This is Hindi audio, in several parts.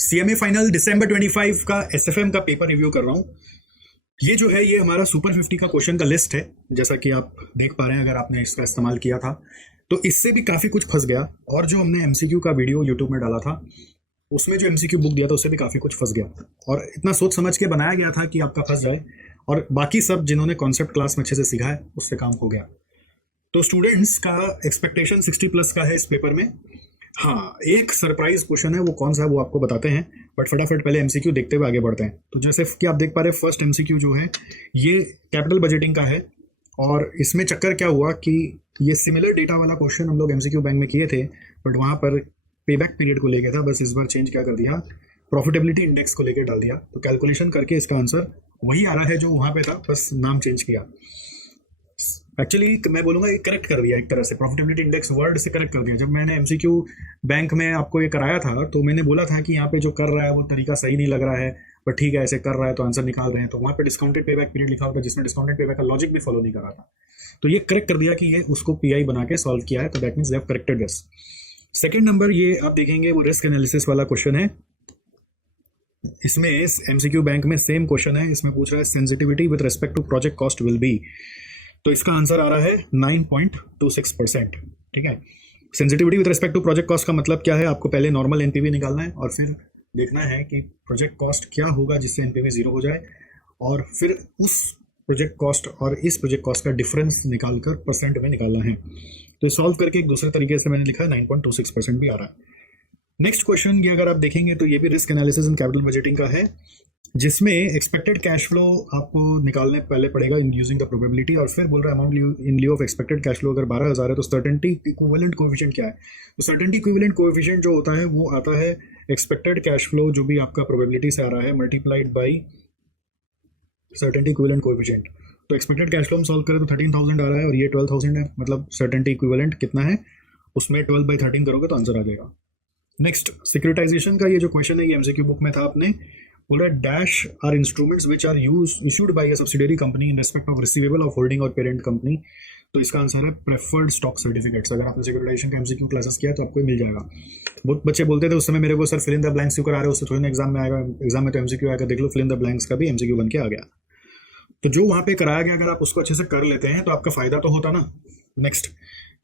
सीएमए फाइनल दिसंबर 25 का एसएफएम का पेपर रिव्यू कर रहा हूँ। ये जो है ये हमारा सुपर 50 का क्वेश्चन का लिस्ट है, जैसा कि आप देख पा रहे हैं अगर आपने इसका इस्तेमाल किया था तो इससे भी काफ़ी कुछ फंस गया। और जो हमने एमसीक्यू का वीडियो यूट्यूब में डाला था उसमें जो एमसीक्यू बुक दिया था उससे भी काफ़ी कुछ फंस गया, और इतना सोच समझ के बनाया गया था कि आपका फंस जाए, और बाकी सब जिन्होंने कॉन्सेप्ट क्लास में अच्छे से सीखा है उससे काम हो गया। तो स्टूडेंट्स का एक्सपेक्टेशन 60 प्लस का है इस पेपर में। हाँ, एक सरप्राइज क्वेश्चन है, वो कौन सा है वो आपको बताते हैं, बट फटाफट पहले एमसीक्यू देखते हुए आगे बढ़ते हैं। तो जैसे कि आप देख पा रहे हैं फर्स्ट एमसीक्यू जो है ये कैपिटल बजटिंग का है, और इसमें चक्कर क्या हुआ कि ये सिमिलर डेटा वाला क्वेश्चन हम लोग एमसीक्यू बैंक में किए थे, बट वहाँ पर पेबैक पीरियड को लेके था। बस इस बार चेंज क्या कर दिया, प्रॉफिटेबिलिटी इंडेक्स को लेकर डाल दिया। तो कैलकुलेशन करके इसका आंसर वही आ रहा है जो वहाँ पे था, बस नाम चेंज किया। एक्चुअली मैं बोलूंगा ये करेक्ट कर दिया, एक तरह से प्रॉफिटेबिलिटी इंडेक्स वर्ड से करेक्ट कर दिया। जब मैंने एमसीक्यू बैंक में आपको ये कराया था तो मैंने बोला था कि यहाँ पे जो कर रहा है वो तरीका सही नहीं लग रहा है, बट ठीक है ऐसे कर रहा है तो आंसर निकाल रहे हैं। तो वहाँ पे डिस्काउंटेड पेबैक पीरियड लिखा होगा जिसमें डिस्काउंटेड पेबैक का लॉजिक भी फॉलो नहीं कर रहा था, तो ये करेक्ट कर दिया कि ये उसको पीआई बना के सॉल्व किया है, तो that means they have corrected this. Second number ये आप देखेंगे वो रिस्क एनालिसिस वाला क्वेश्चन है। इसमें इस एमसीक्यू बैंक में सेम क्वेश्चन है, इसमें पूछ रहा है sensitivity with respect to project cost will be, तो इसका आंसर आ रहा है 9.26%। ठीक है, sensitivity with respect to project cost का मतलब क्या है, आपको पहले नॉर्मल एनपीवी निकालना है और फिर देखना है कि प्रोजेक्ट कॉस्ट क्या होगा जिससे एनपीवी जीरो हो जाए, और फिर उस प्रोजेक्ट कॉस्ट और इस प्रोजेक्ट कॉस्ट का डिफरेंस निकालकर परसेंट में निकालना है। तो सॉल्व करके एक दूसरे तरीके से मैंने लिखा है 9.26% भी आ रहा है। नेक्स्ट क्वेश्चन ये अगर आप देखेंगे तो ये भी risk analysis and capital budgeting का है, जिसमें एक्सपेक्टेड कैश फ्लो आपको निकालने पहले पड़ेगा इन यूजिंग द प्रोबेबिलिटी, और फिर बोल रहा है amount in lieu of expected cash flow अगर 12,000 है तो सर्टेनिटी इक्विवेलेंट कोएफिशिएंट क्या है। तो सर्टेनिटी इक्विवेलेंट कोएफिशिएंट जो होता है वो आता है एक्सपेक्टेड कैश फ्लो जो भी आपका प्रोबेबिलिटी से आ रहा है multiplied by certainty equivalent coefficient. तो एक्सपेक्टेड कैश फ्लो हम सॉल्व करें तो 13,000 आ रहा है और ये 12,000 है, मतलब सर्टेनिटी इक्विवेलेंट कितना है उसमें 12/13 करोगे तो आंसर आ जाएगा। नेक्स्ट सिक्योरिटाइजेशन का ये जो क्वेश्चन है ये एमसीक्यू बुक में था, आपने बोला dash are instruments which are issued by a subsidiary company in respect of receivable of holding और पेरेंट कंपनी, तो इसका आंसर है प्रेफर्ड स्टॉक सर्टिफिकेट्स। अगर आपने सिक्योरिटाइजेशन का एमसीक्यू क्लासेस किया तो आपको मिल जाएगा। बहुत बच्चे बोलते थे उस समय मेरे को, sir fill in the blanks क्यों करा रहे हो, उससे थोड़ी ना एग्जाम में आएगा, एग्जाम में तो एमसीक्यू आएगा, देख लो फिल इन द ब्लैंक्स का भी एमसीक्यू बन के आ गया। तो जो वहाँ पे कराया गया अगर आप उसको अच्छे से कर लेते हैं तो आपका फायदा तो होता ना। नेक्स्ट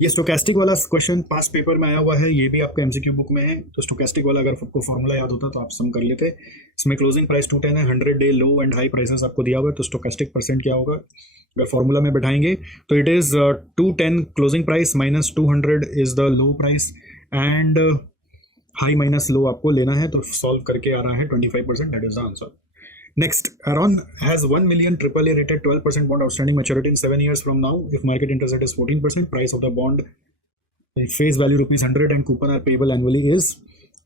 ये स्टोकेस्टिक वाला क्वेश्चन पास पेपर में आया हुआ है, ये भी आपका एमसीक्यू बुक में है। तो स्टोकेस्टिक वाला अगर आपको फॉर्मूला याद होता तो आप सम कर लेते। इसमें क्लोजिंग प्राइस 210 है, 100 day low and high prices आपको दिया हुआ है, तो स्टोकेस्टिक परसेंट क्या होगा अगर फॉर्मूला में बैठाएंगे तो it is 210 closing price minus 200 is the low price and high minus low आपको लेना है। तो सॉल्व करके आ रहा है 25%, that is the answer. Next, Aron has 1 million AAA rated 12% bond outstanding maturity in 7 years from now. If market interest rate is 14%, price of the bond face value ₹100 and coupon are payable annually is,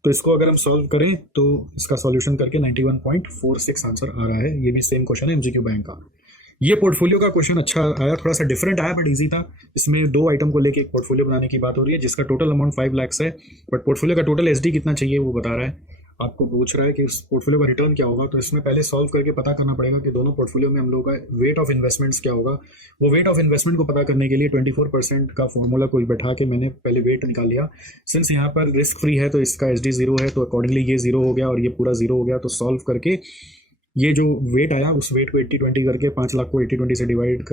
तो इसको अगर हम सॉल्व करें तो इसका सॉल्यूशन करके 91.46 आंसर आ रहा है। ये भी सेम क्वेश्चन है एमसीक्यू बैंक का। ये पोर्टफोलियो का क्वेश्चन अच्छा आया, थोड़ा सा डिफरेंट आया बट इजी था। इसमें 2 आइटम को लेके एक पोर्टफोलियो बनाने की बात हो रही है जिसका टोटल अमाउंट 5 लाख है, बट पोर्टफोलियो का टोटल एसडी कितना चाहिए वो बता रहा है। आपको पूछ रहा है कि उस पोर्टफोलियो का रिटर्न क्या होगा, तो इसमें पहले सॉल्व करके पता करना पड़ेगा कि दोनों पोर्टफोलियो में हम लोग का वेट ऑफ इन्वेस्टमेंट्स क्या होगा। वो वेट ऑफ इन्वेस्टमेंट को पता करने के लिए 24% का फॉर्मूला कोई बैठा के मैंने पहले वेट निकाल लिया। सिंस यहाँ पर रिस्क फ्री है तो इसका एसडी 0 है, तो अकॉर्डिंगली ये 0 हो गया और ये पूरा 0 हो गया। तो सॉल्व करके ये जो वेट आया उस वेट को 80-20 करके 5 लाख को 80-20 से डिवाइड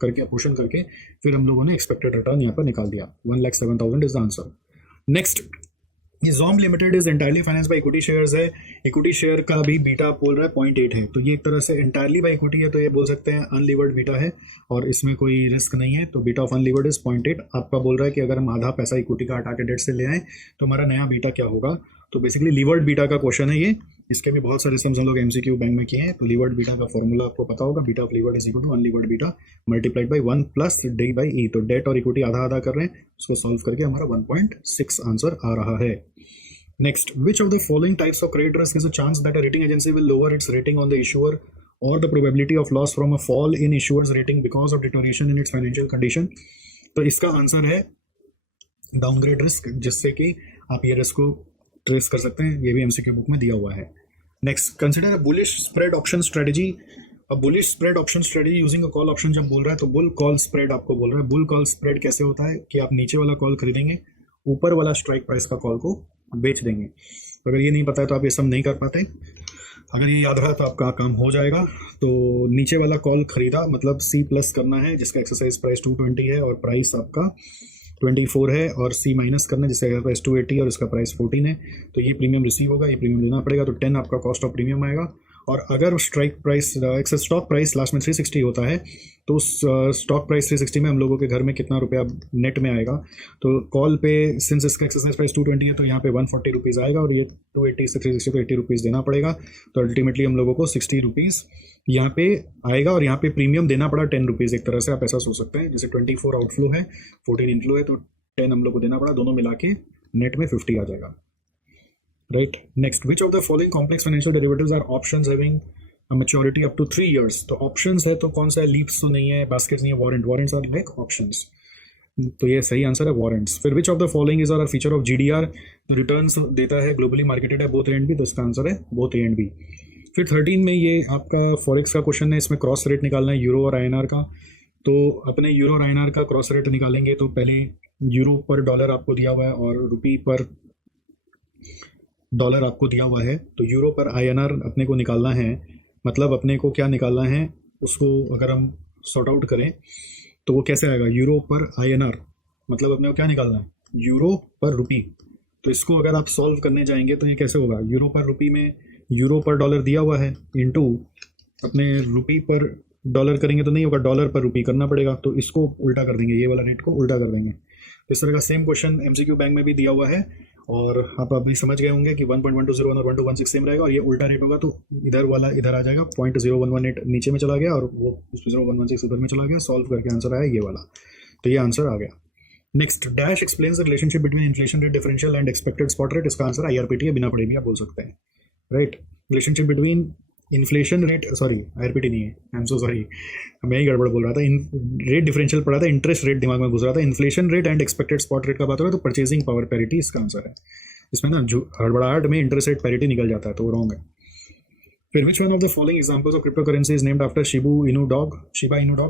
करके अपोर्शन करके फिर हम लोगों ने एक्सपेक्टेड रिटर्न यहाँ पर निकाल दिया। 1,07,000 इज द आंसर। नेक्स्ट, ये Zom limited is entirely finance by equity shares है। इक्विटी शेयर का भी बीटा बोल रहा है 0.8 है, तो ये एक तरह से एंटायरली बाय इक्विटी है, तो ये बोल सकते हैं अनलीवर्ड बीटा है और इसमें कोई रिस्क नहीं है। तो बीटा ऑफ अनलीवर्ड इज 0.8। आपका बोल रहा है कि अगर हम आधा पैसा इक्विटी का हटा के डेट से ले आए तो हमारा नया बीटा क्या होगा। तो बेसिकली लीवर्ड बीटा का क्वेश्चन है ये, इसके भी बहुत सारे सम्स हम लोग एमसीक्यू बैंक में किए हैं। तो लीवर्ड बीटा का फॉर्मूला आपको पता होगा, beta of levered is equal to unlevered beta multiplied by 1 plus D by E. तो डेट और इक्विटी आधा आधा कर रहे हैं, उसको सॉल्व करके हमारा 1.6 आंसर आ रहा है। Next, which of the following types of credit risk is a chance that a rating agency will lower its rating on the issuer, or the probability of loss from a fall in issuer's rating because of deterioration in its financial condition? तो इसका आंसर है डाउनग्रेड रिस्क, जिससे कि आप ये रिस्क को ट्रेस कर सकते हैं। ये भी एमसीक्यू बुक में दिया हुआ है। Next, consider a bullish spread option strategy. अब bullish spread option strategy using a call option जब बोल रहा है तो बुल कॉल स्प्रेड आपको बोल रहा है। बुल कॉल स्प्रेड कैसे होता है कि आप नीचे वाला कॉल खरीदेंगे, ऊपर वाला स्ट्राइक प्राइस का कॉल को बेच देंगे। अगर ये नहीं पता है तो आप ये सब नहीं कर पाते। अगर ये याद रहा तो आपका काम हो जाएगा। तो नीचे वाला कॉल खरीदा मतलब सी प्लस करना है, जिसका एक्सरसाइज प्राइस 220 है और प्राइस आपका 24 है, और सी माइनस करना है जिसका प्राइस 280 और इसका प्राइस 14 है। तो ये प्रीमियम रिसीव होगा, ये प्रीमियम देना पड़ेगा, तो 10 आपका कॉस्ट ऑफ प्रीमियम आएगा। और अगर strike price stock price last में 360 होता है तो उस स्टॉक प्राइस 360 में हम लोगों के घर में कितना रुपया नेट में आएगा। तो कॉल पे सिंस इसका एक्सरसाइज प्राइस 220 है तो यहाँ पे 140 रुपीज़ आएगा, और ये 280 से 360 तो 80 रुपीज़ देना पड़ेगा। तो अल्टीमेटली हम लोगों को 60 रुपीज़ यहाँ पे आएगा, और यहाँ पे प्रीमियम देना पड़ा 10 रुपीज़। एक तरह से आप ऐसा सोच सकते हैं, जैसे 24 आउटफ्लो है, 14 इनफ्लो है, तो 10 हम लोग को देना पड़ा, दोनों मिला के नेट में 50 आ जाएगा। Right, next, which of the following complex financial derivatives are options having maturity up to 3 years। तो ऑप्शंस है तो कौन सा है, लीप्स तो नहीं है, बास्केट्स नहीं है, वारंट्स आर लाइक ऑप्शंस, तो ये सही आंसर है वारंट्स। फिर which of the following is are feature of GDR, returns देता है, ग्लोबली मार्केटेड है, बोथ ए एंड बी, तो इसका आंसर है बोथ ए एंड बी। फिर 13 में ये आपका फॉरेक्स का क्वेश्चन है, इसमें क्रॉस रेट निकालना है यूरो और आईएनआर का। तो अपने यूरो और आईएनआर का क्रॉस रेट निकालेंगे तो पहले यूरो पर डॉलर आपको दिया हुआ है और रुपी पर डॉलर आपको दिया हुआ है। तो यूरो पर आईएनआर अपने को निकालना है, मतलब अपने को क्या निकालना है उसको अगर हम सॉर्ट आउट करें तो वो कैसे आएगा, यूरो पर आईएनआर, मतलब अपने को क्या निकालना है, यूरो पर रुपी। तो इसको अगर आप सॉल्व करने जाएंगे तो ये कैसे होगा, यूरो पर रुपी में यूरो पर डॉलर दिया हुआ है इनटू अपने रुपी पर डॉलर करेंगे तो नहीं होगा, डॉलर पर रुपी करना पड़ेगा, तो इसको उल्टा कर देंगे, ये वाला रेट को उल्टा कर देंगे। इस तरह का सेम क्वेश्चन एमसीक्यू बैंक में भी दिया हुआ है, और आप अभी समझ गए होंगे कि 1.1201 और 1216 सेम रहेगा, और ये उल्टा रेट होगा तो इधर वाला इधर आ जाएगा, 0.0118 नीचे में चला गया और वो 0116 इधर में चला गया। सॉल्व करके आंसर आया ये वाला, तो ये आंसर आ गया। Next, dash explains the relationship between inflation rate differential and expected spot rate. इसका आंसर आईआरपीटी है, बिना पढ़े भी आप बोल सकते हैं। Right, relationship between inflation rate, sorry IRPT नहीं है, आई एम सो सॉरी, मैं ही गड़बड़ बोल रहा था, रेट डिफरेंशियल पढ़ा था, इंटरेस्ट रेट दिमाग में घुस रहा था। Inflation rate and expected spot rate का बात हो रहा है तो परचेजिंग पावर पैरिटी इसका आंसर है। इसमें ना जो हड़बड़ाहट में इंटरेस्ट रेट पैरिटी निकल जाता है तो रॉन्ग है। फिर which one of the following examples of crypto currency is named after Shiba Inu dog,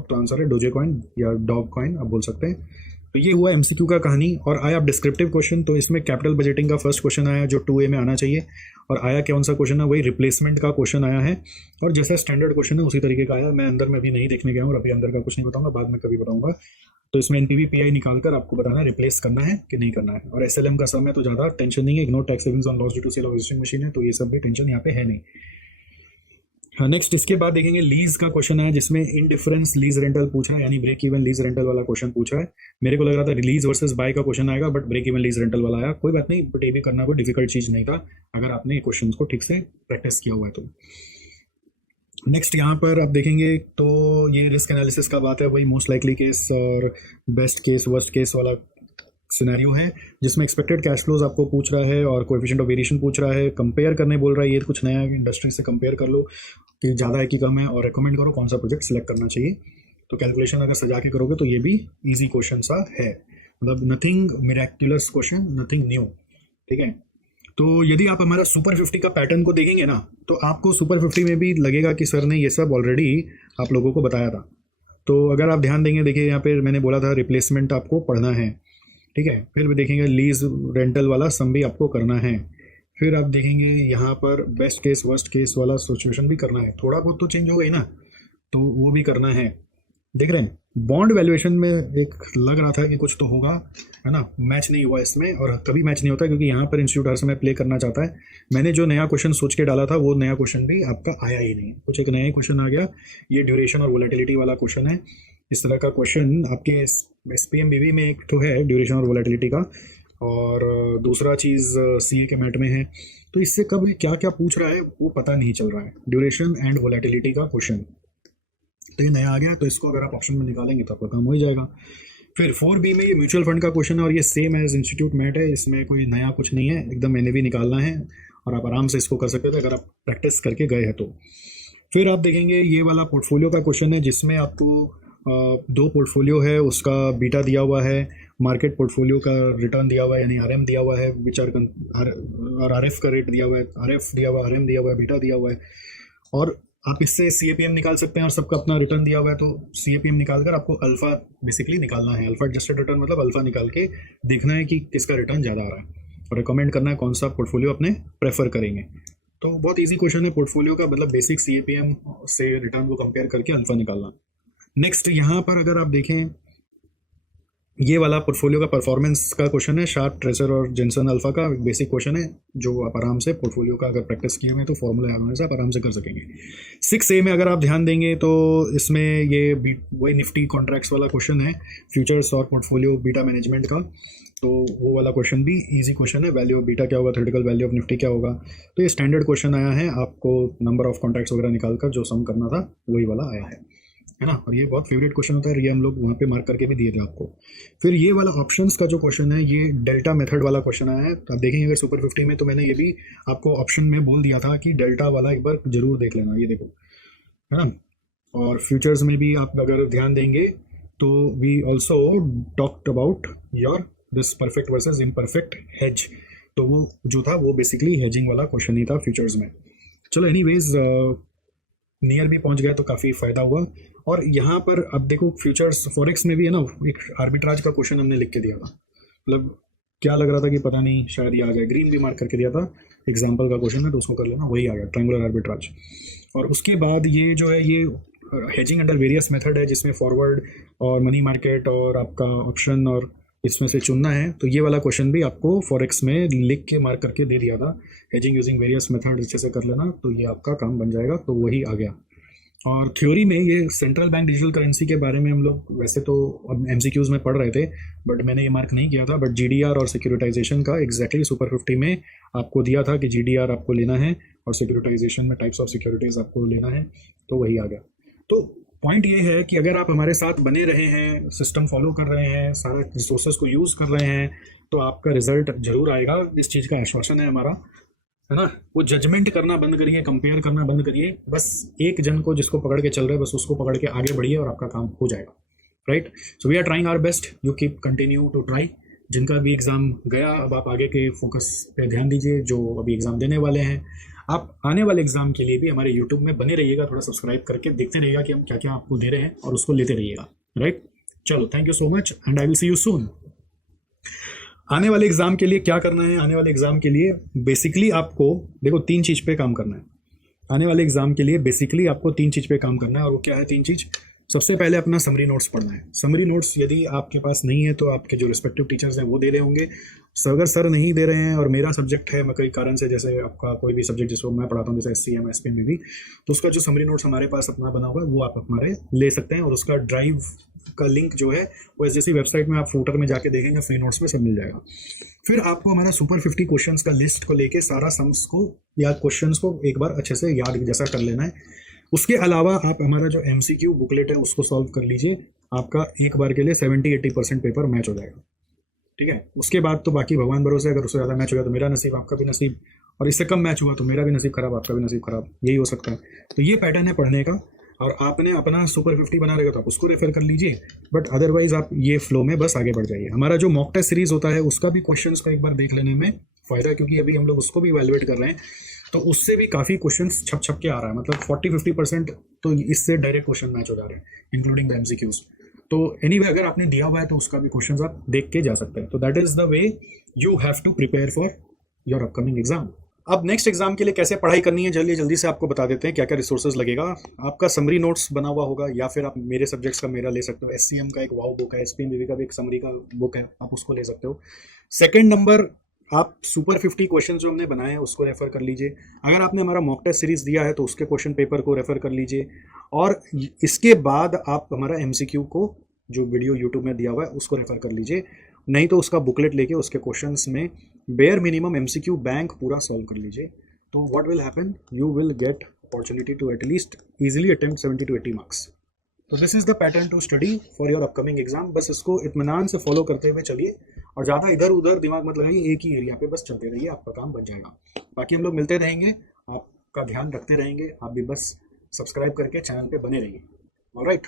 तो आंसर है डोजे कॉइन या डॉग कॉइन आप बोल सकते हैं। तो ये हुआ एमसीक्यू का कहानी। और आया डिस्क्रिप्टिव क्वेश्चन, तो इसमें कैपिटल बजटिंग का फर्स्ट क्वेश्चन आया जो 2A में आना चाहिए, और आया कौन सा क्वेश्चन है, वही रिप्लेसमेंट का क्वेश्चन आया है, और जैसा स्टैंडर्ड क्वेश्चन है उसी तरीके का आया। मैं अंदर में भी नहीं देखने गया हूँ और अभी अंदर का कुछ नहीं बताऊंगा, बाद में कभी बताऊंगा। तो इसमें एनपीवी पीआई निकालकर आपको बताना है रिप्लेस करना है कि नहीं करना है, और एसएलएम का सम है तो ज़्यादा टेंशन नहीं है, ignore tax savings on loss due to sale of existing machine है, तो ये सब भी टेंशन यहाँ पे है नहीं। हाँ, नेक्स्ट इसके बाद देखेंगे लीज का क्वेश्चन है, जिसमें इनडिफरेंस लीज रेंटल पूछ रहा है, यानी ब्रेक इवन लीज रेंटल वाला क्वेश्चन पूछ रहा है। मेरे को लग रहा था रिलीज वर्सेस बाय का क्वेश्चन आएगा, but break even lease rental वाला आया। कोई बात नहीं, बट ये भी करना कोई डिफिकल्ट चीज़ नहीं था अगर आपने क्वेश्चन को ठीक से प्रैक्टिस किया हुआ है तो। नेक्स्ट यहाँ पर आप देखेंगे तो ये रिस्क एनालिसिस का बात है, वही मोस्ट लाइकली केस और बेस्ट केस वर्स्ट केस वाला सिनेरियो है, जिसमें एक्सपेक्टेड कैश फ्लोज आपको पूछ रहा है और कोएफिशिएंट ऑफ वेरिएशन पूछ रहा है, कंपेयर करने बोल रहा है, ये कुछ नया इंडस्ट्री से कंपेयर कर लो कि ज़्यादा है कि कम है, और रिकमेंड करो कौन सा प्रोजेक्ट सेलेक्ट करना चाहिए। तो कैलकुलेशन अगर सजा के करोगे तो ये भी ईजी क्वेश्चन सा है, मतलब nothing miraculous question, nothing new. ठीक है, तो यदि आप हमारा सुपर 50 का पैटर्न को देखेंगे ना, तो आपको सुपर 50 में भी लगेगा कि सर ने ये सब ऑलरेडी आप लोगों को बताया था। तो अगर आप ध्यान देंगे, देखिए यहाँ पे मैंने बोला था रिप्लेसमेंट आपको पढ़ना है, ठीक है। फिर भी देखेंगे लीज रेंटल वाला सम भी आपको करना है। फिर आप देखेंगे यहाँ पर बेस्ट केस वर्स्ट केस वाला सिचुएशन भी करना है, थोड़ा बहुत तो चेंज हो गई ना, तो वो भी करना है। देख रहे हैं, बॉन्ड वैल्यूएशन में एक लग रहा था कि कुछ तो होगा, है ना, मैच नहीं हुआ इसमें, और कभी मैच नहीं होता क्योंकि यहाँ पर इंस्टीट्यूट हर समय प्ले करना चाहता है। मैंने जो नया क्वेश्चन सोच के डाला था वो नया क्वेश्चन भी आपका आया ही नहीं, कुछ एक नया ही क्वेश्चन आ गया। ये ड्यूरेशन और वोलेटिलिटी वाला क्वेश्चन है। इस तरह का क्वेश्चन आपके एसपीएमबीवी में एक तो है ड्यूरेशन और वोलेटिलिटी का, और दूसरा चीज़ सीए के मैट में है। तो इससे कब क्या क्या पूछ रहा है वो पता नहीं चल रहा है, ड्यूरेशन एंड वोलेटिलिटी का क्वेश्चन। तो ये नया आ गया, तो इसको अगर आप ऑप्शन में निकालेंगे तो आपका काम हो ही जाएगा। फिर 4B में ये म्यूचुअल फंड का क्वेश्चन है, और ये सेम एज इंस्टीट्यूट मैट है, इसमें कोई नया कुछ नहीं है, एकदम एनएवी निकालना है और आप आराम से इसको कर सकते थे अगर आप प्रैक्टिस करके गए हैं तो। फिर आप देखेंगे ये वाला पोर्टफोलियो का क्वेश्चन है, जिसमें आपको 2 पोर्टफोलियो है, उसका बीटा दिया हुआ है, मार्केट पोर्टफोलियो का रिटर्न दिया हुआ है, यानी आरएम दिया हुआ है, और आरएफ का रेट दिया हुआ है, आरएफ दिया हुआ है, आरएम दिया हुआ है, बीटा दिया हुआ है, और आप इससे सीएपीएम निकाल सकते हैं, और सबका अपना रिटर्न दिया हुआ है। तो सीएपीएम निकालकर आपको अल्फा बेसिकली निकालना है, अल्फा एडजस्टेड रिटर्न मतलब अल्फा निकाल के देखना है कि किसका रिटर्न ज़्यादा आ रहा है। और रिकमेंड करना है कौन सा पोर्टफोलियो अपने प्रेफर करेंगे। तो बहुत इजी क्वेश्चन है, पोर्टफोलियो का मतलब बेसिक CAPM से रिटर्न को कंपेयर करके अल्फा निकालना। नेक्स्ट यहाँ पर अगर आप देखें, ये वाला पोर्टफोलियो का परफॉर्मेंस का क्वेश्चन है, शार्प, ट्रेजर और जेनसन अल्फा का बेसिक क्वेश्चन है, जो आप आराम से पोर्टफोलियो का अगर प्रैक्टिस किए हुए हैं तो फॉर्मूला आने से आप आराम से कर सकेंगे। 6A में अगर आप ध्यान देंगे तो इसमें ये वही निफ्टी कॉन्ट्रैक्ट्स वाला क्वेश्चन है, फ्यूचर्स और पोर्टफोलियो बीटा मैनेजमेंट का। तो वो वाला क्वेश्चन भी इजी क्वेश्चन है, वैल्यू ऑफ बीटा क्या होगा, थ्योरेटिकल वैल्यू ऑफ निफ्टी क्या होगा। तो ये स्टैंडर्ड क्वेश्चन आया है, आपको नंबर ऑफ कॉन्ट्रैक्ट्स वगैरह निकालकर जो सम करना था वही वाला आया है ना। और ये बहुत फेवरेट क्वेश्चन होता है, ये हम लोग वहाँ पे मार्क करके भी दिए थे आपको। फिर ये वाला ऑप्शंस का जो क्वेश्चन है, ये डेल्टा मेथड वाला क्वेश्चन आया है। तो आप देखेंगे अगर सुपर 50 में, तो मैंने ये भी आपको ऑप्शन में बोल दिया था कि डेल्टा वाला एक बार जरूर देख लेना, ये देखो, है ना। और फ्यूचर्स में भी आप अगर ध्यान देंगे तो we also talked about your this perfect versus imperfect hedge. तो वो जो था वो बेसिकली हेजिंग वाला क्वेश्चन ही था फ्यूचर्स में। चलो एनीवेज, नियर भी पहुंच गया तो काफ़ी फ़ायदा हुआ। और यहाँ पर अब देखो फ्यूचर्स फॉरेक्स में भी है ना, एक आर्बिट्राज का क्वेश्चन हमने लिख के दिया था। मतलब क्या लग रहा था कि पता नहीं शायद ये आ जाए, ग्रीन भी मार्क करके दिया था, एग्जाम्पल का क्वेश्चन है तो उसको कर लेना, वही आ गया, ट्रायंगुलर आर्बिट्राज। और उसके बाद ये जो है ये हेजिंग अंडर वेरियस मेथड है, जिसमें फॉरवर्ड और मनी मार्केट और आपका ऑप्शन और इसमें से चुनना है। तो ये वाला क्वेश्चन भी आपको फॉरेक्स में लिख के मार्क करके दे दिया था, हेजिंग यूजिंग वेरियस मेथड अच्छे से कर लेना, तो ये आपका काम बन जाएगा। तो वही आ गया। और थ्योरी में ये सेंट्रल बैंक डिजिटल करेंसी के बारे में हम लोग वैसे तो अब MCQs में पढ़ रहे थे, बट मैंने ये मार्क नहीं किया था। बट GDR और सिक्योरिटाइजेशन का एग्जैक्टली सुपर 50 में आपको दिया था कि GDR आपको लेना है और सिक्योरिटाइजेशन में टाइप्स ऑफ सिक्योरिटीज़ आपको लेना है, तो वही आ गया। तो पॉइंट ये है कि अगर आप हमारे साथ बने रहे हैं, सिस्टम फॉलो कर रहे हैं, सारा रिसोर्सेज को यूज़ कर रहे हैं, तो आपका रिजल्ट जरूर आएगा, इस चीज़ का आश्वासन है हमारा, है ना। वो जजमेंट करना बंद करिए, कंपेयर करना बंद करिए, बस एक जन को जिसको पकड़ के चल रहे हैं बस उसको पकड़ के आगे बढ़िए और आपका काम हो जाएगा, right. So we are trying our best, you keep continue to try. जिनका भी एग्ज़ाम गया, अब आप आगे के फोकस पे ध्यान दीजिए, जो अभी एग्ज़ाम देने वाले हैं। आप आने वाले एग्ज़ाम के लिए भी हमारे यूट्यूब में बने रहिएगा, थोड़ा सब्सक्राइब करके देखते रहिएगा कि हम क्या क्या आपको दे रहे हैं और उसको लेते रहिएगा, राइट। चलो, thank you so much and I will see you soon. आने वाले एग्जाम के लिए क्या करना है, आने वाले एग्जाम के लिए बेसिकली आपको देखो 3 चीज़ पे काम करना है। आने वाले एग्जाम के लिए बेसिकली आपको 3 चीज़ पे काम करना है, और वो क्या है 3 चीज़। सबसे पहले अपना समरी नोट्स पढ़ना है। समरी नोट्स यदि आपके पास नहीं है तो आपके जो रिस्पेक्टिव टीचर्स हैं वो दे रहे होंगे। अगर सर नहीं दे रहे हैं और मेरा सब्जेक्ट है, मैं कई कारण से, जैसे आपका कोई भी सब्जेक्ट जिसको मैं पढ़ाता हूँ, जैसे SCM SPM में भी, तो उसका जो समरी नोट्स हमारे पास अपना बना हुआ है वो आप हमारे ले सकते हैं। और उसका ड्राइव का लिंक जो है वो जैसी वेबसाइट में आप फूटर में जाके देखेंगे, फ्री नोट्स में सब मिल जाएगा। फिर आपको हमारा सुपर 50 क्वेश्चंस का लिस्ट को लेके सारा सम्स को या क्वेश्चंस को एक बार अच्छे से याद जैसा कर लेना है। उसके अलावा आप हमारा जो MCQ बुकलेट है उसको सॉल्व कर लीजिए, आपका एक बार के लिए 70-80% पेपर मैच हो जाएगा, ठीक है। उसके बाद तो बाकी भगवान भरोसे, अगर उससे ज़्यादा मैच हो गया तो मेरा नसीब, आपका भी नसीब, और इससे कम मैच हुआ तो मेरा भी नसीब खराब, आपका भी नसीब खराब, यही हो सकता है। तो ये पैटर्न है पढ़ने का, और आपने अपना सुपर 50 बना रहेगा तो आप उसको रेफर कर लीजिए, बट अदरवाइज आप ये फ्लो में बस आगे बढ़ जाइए। हमारा जो मॉक टेस्ट सीरीज होता है उसका भी क्वेश्चंस को एक बार देख लेने में फ़ायदा, क्योंकि अभी हम लोग उसको भी इवैल्यूएट कर रहे हैं, तो उससे भी काफ़ी क्वेश्चंस छप के आ रहा है, मतलब 40-50% तो इससे डायरेक्ट क्वेश्चन मैच हो जा रहे हैं, इंक्लूडिंग द MCQs। तो एनीवे अगर आपने दिया हुआ है तो उसका भी क्वेश्चंस आप देख के जा सकते हैं। तो that is the way you have to prepare for your upcoming exam. अब नेक्स्ट एग्जाम के लिए कैसे पढ़ाई करनी है, जल्दी से आपको बता देते हैं क्या क्या रिसोर्सेज लगेगा। आपका समरी नोट्स बना हुआ होगा, या फिर आप मेरे सब्जेक्ट्स का मेरा ले सकते हो। SCM का एक वाव बुक है, SPMBB का भी एक समरी का बुक है, आप उसको ले सकते हो। सेकेंड नंबर, आप सुपर 50 क्वेश्चन जो हमने बनाए हैं उसको रेफर कर लीजिए। अगर आपने हमारा मॉक टेस्ट सीरीज दिया है तो उसके क्वेश्चन पेपर को रेफर कर लीजिए, और इसके बाद आप हमारा MCQ को जो वीडियो यूट्यूब में दिया हुआ है उसको रेफर कर लीजिए। नहीं तो उसका बुकलेट लेके उसके क्वेश्चंस में बेयर मिनिमम MCQ बैंक पूरा सॉल्व कर लीजिए। तो what will happen, you will get opportunity to at least easily attempt 70-80 marks. तो this is the pattern to study for your upcoming exam. बस इसको इत्मीनान से फॉलो करते हुए चलिए, और ज़्यादा इधर उधर दिमाग मत लगाइए, एक ही एरिया पे बस चलते रहिए, आपका काम बन जाएगा। बाकी हम लोग मिलते रहेंगे, आपका ध्यान रखते रहेंगे, आप भी बस सब्सक्राइब करके चैनल पे बने रहिए। ऑलराइट।